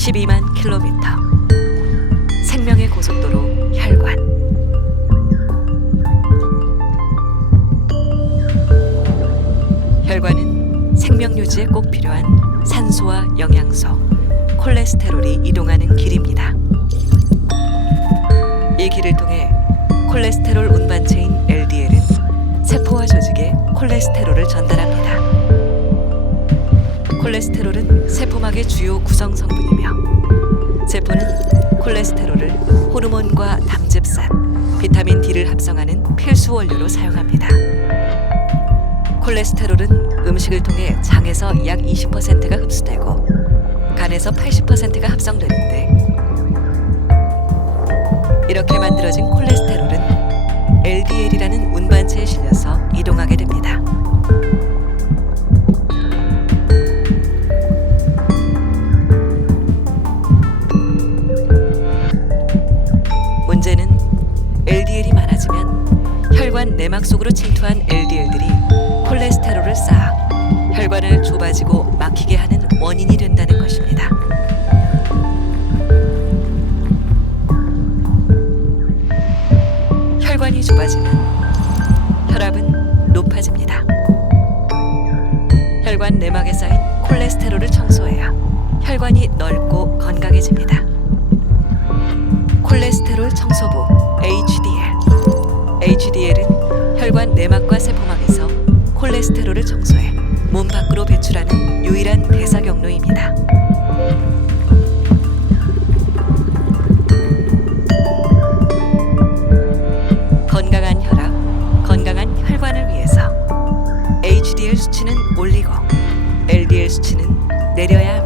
12만 킬로미터. 생명의 고속도로 혈관. 혈관은 생명 유지에 꼭 필요한 산소와 영양소, 콜레스테롤이 이동하는 길입니다. 이 길을 통해 콜레스테롤 운반체인 LDL은 세포와 조직에 콜레스테롤을 전달합니다. 콜레스테롤은 세포막의 주요 구성 성분이며 세포는 콜레스테롤을 호르몬과 담즙산, 비타민 D를 합성하는 필수 원료로 사용합니다. 콜레스테롤은 음식을 통해 장에서 약 20%가 흡수되고 간에서 80%가 합성되는데 이렇게 만들어진 콜레스테롤은 LDL이라는 운반체에 실려서 이동하게 됩니다. 혈관 내막 속으로 침투한 LDL들이 콜레스테롤을 쌓아 혈관을 좁아지고 막히게 하는 원인이 된다는 것입니다. 혈관이 좁아지면 혈압은 높아집니다. 혈관 내막에 쌓인 콜레스테롤을 청소해야 혈관이 넓고 건강해집니다. 혈관 내막과 세포막에서 콜레스테롤을 청소해 몸 밖으로 배출하는 유일한 대사 경로입니다. 건강한 혈압, 건강한 혈관을 위해서 HDL 수치는 올리고 LDL 수치는 내려야 합니다.